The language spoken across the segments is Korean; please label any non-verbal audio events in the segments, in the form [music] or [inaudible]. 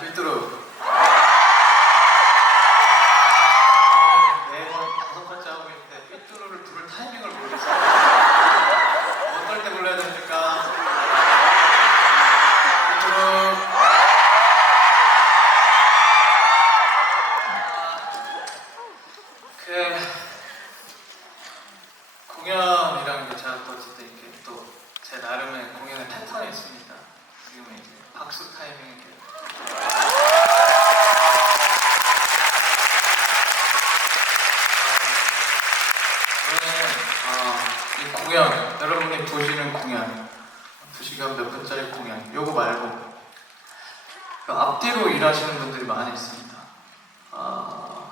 삐뚤어. 네번 다섯 번째 하고 있는데 삐뚤어를 부를 타이밍을 모르겠어요. 어떨 때 불러야 됩니까? 삐뚤어. 그 공연이라는 게 제가 또 어쨌든 이렇게 또 제 나름의 공연의 패턴이 있습니다. 지금 이제 박수 타이밍 이렇게 저는 어, 이 공연 여러분이 보시는 공연 두 시간 몇 분짜리 공연 요거 말고 그 앞뒤로 일하시는 분들이 많이 있습니다. 아,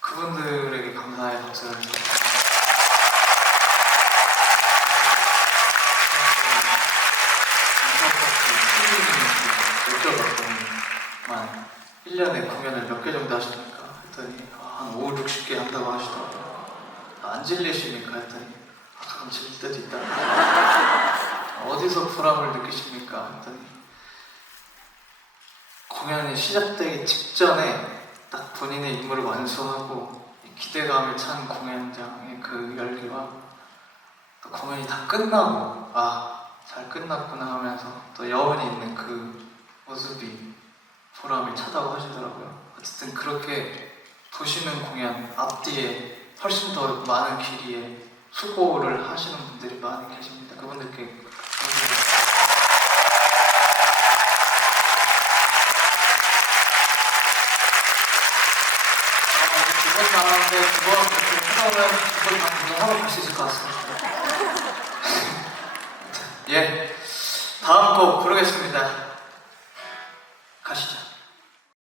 그분들에게 감사의 박수를. 여쭤봤더니만 1년에 공연을 몇 개 정도 하십니까? 했더니 아, 한 5, 60개 한다고 하시더라고요. 아, 안 질리십니까? 했더니 아, 가끔 질릴 때도 있다. 어디서 보람을 느끼십니까? 했더니 공연이 시작되기 직전에 딱 본인의 임무를 완수하고 이 기대감을 찬 공연장의 그 열기와 또 공연이 다 끝나고 아 잘 끝났구나 하면서 또 여운이 있는 그 모습이 보람이 차다고 하시더라고요. 어쨌든 그렇게 보시는 공연 앞뒤에 훨씬 더 많은 길이에 수고를 하시는 분들이 많이 계십니다. 그분들께. 두번 나왔는데 두번 이렇게 해보면 두번다 구경하고 갈 수 있을 것 같습니다. [laughs] 예, 다음 곡 부르겠습니다.